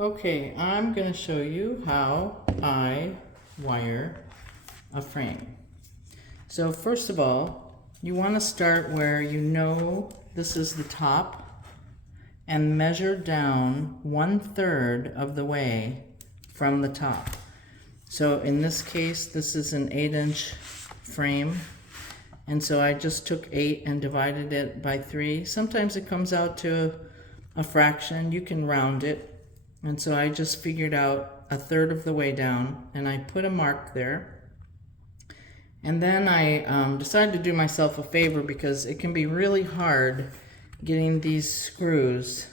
Okay, I'm going to show you how I wire a frame. So first of all, you want to start where you know this is the top and measure down 1/3 of the way from the top. So in this case, this is an 8-inch frame. And so I just took 8 and divided it by 3. Sometimes it comes out to a fraction. You can round it. And so I just figured out 1/3 of the way down, and I put a mark there. And then I decided to do myself a favor because it can be really hard getting these screws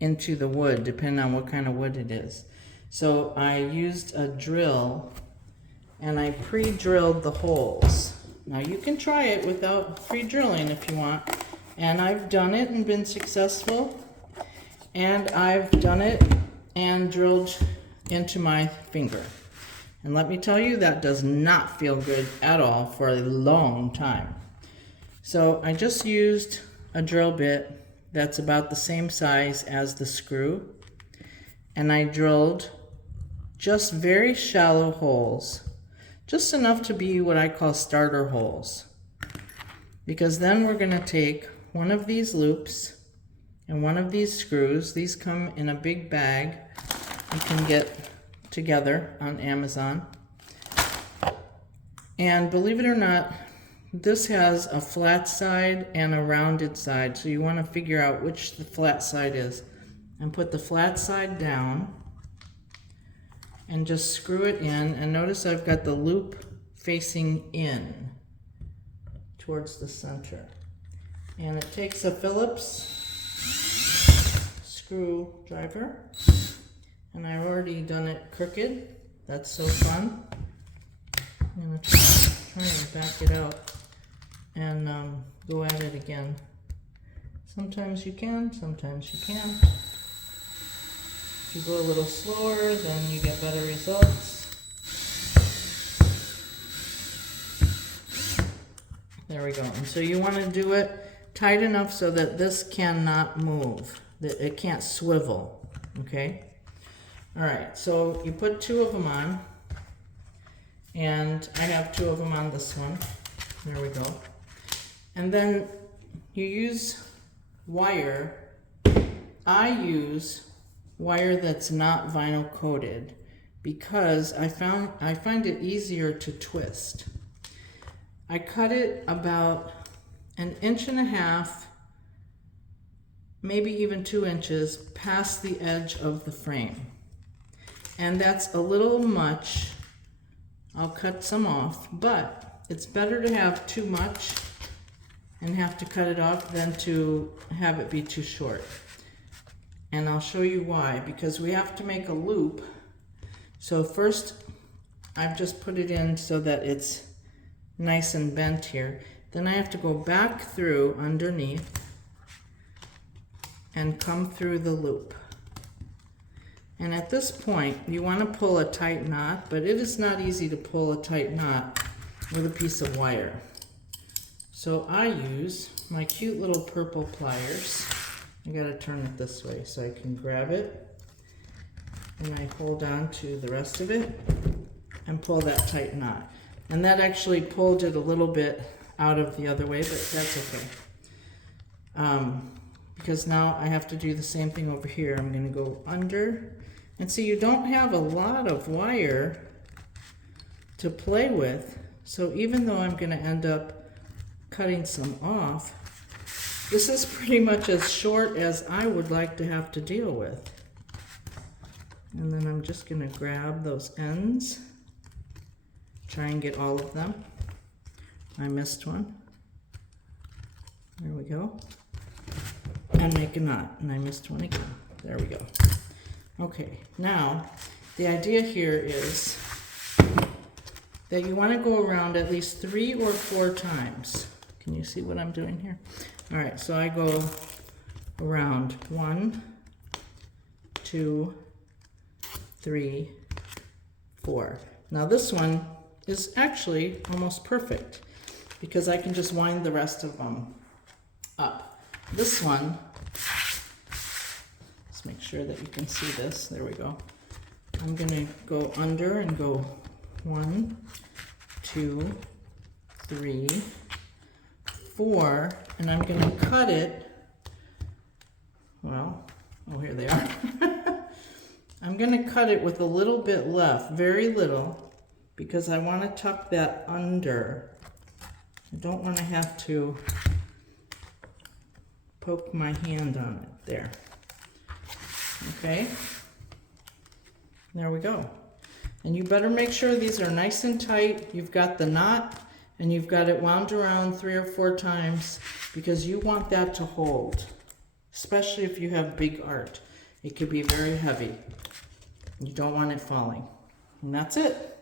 into the wood, depending on what kind of wood it is. So I used a drill, and I pre-drilled the holes. Now you can try it without pre-drilling if you want, and I've done it and been successful. And I've done it and drilled into my finger. And let me tell you, that does not feel good at all for a long time. So I just used a drill bit that's about the same size as the screw. And I drilled just very shallow holes, just enough to be what I call starter holes. Because then we're going to take one of these loops and one of these screws. These come in a big bag you can get together on Amazon. And believe it or not, this has a flat side and a rounded side. So you want to figure out which the flat side is. And put the flat side down and just screw it in. And notice I've got the loop facing in towards the center. And it takes a Phillips screwdriver, and I've already done it crooked. That's so fun. I'm going to try and back it out and go at it again. Sometimes you can, sometimes you can't. If you go a little slower, then you get better results. There we go. And so you want to do it tight enough so that this cannot move, that it can't swivel, okay? All right, so you put 2 of them on, and I have 2 of them on this one. There we go. And then you use wire. I use wire that's not vinyl coated because I find it easier to twist. I cut it about 1.5 inches, maybe even 2 inches past the edge of the frame. And that's a little much. I'll cut some off, but it's better to have too much and have to cut it off than to have it be too short. And I'll show you why, because we have to make a loop. So first, I've just put it in so that it's nice and bent here. Then I have to go back through underneath and come through the loop. And at this point, you want to pull a tight knot, but it is not easy to pull a tight knot with a piece of wire. So I use my cute little purple pliers. I gotta turn it this way so I can grab it. And I hold on to the rest of it and pull that tight knot. And that actually pulled it a little bit out of the other way, but that's okay. Because now I have to do the same thing over here. I'm going to go under. And see, you don't have a lot of wire to play with. So even though I'm going to end up cutting some off, this is pretty much as short as I would like to have to deal with. And then I'm just going to grab those ends. Try and get all of them. I missed one. There we go. And make a knot. And I missed one again. There we go. Okay, now the idea here is that you want to go around at least 3 or 4 times. Can you see what I'm doing here? All right, so I go around 1, 2, 3, 4. Now this one is actually almost perfect because I can just wind the rest of them up. This one Let's make sure that you can see this. There we go. I'm gonna go under and go 1, 2, 3, 4, and I'm gonna cut it. Well, oh, here they are. I'm gonna cut it with a little bit left, very little, because I want to tuck that under. I don't want to have to poke my hand on it. There. Okay. There we go. And you better make sure these are nice and tight. You've got the knot and you've got it wound around 3 or 4 times because you want that to hold, especially if you have big art. It could be very heavy. You don't want it falling. And that's it.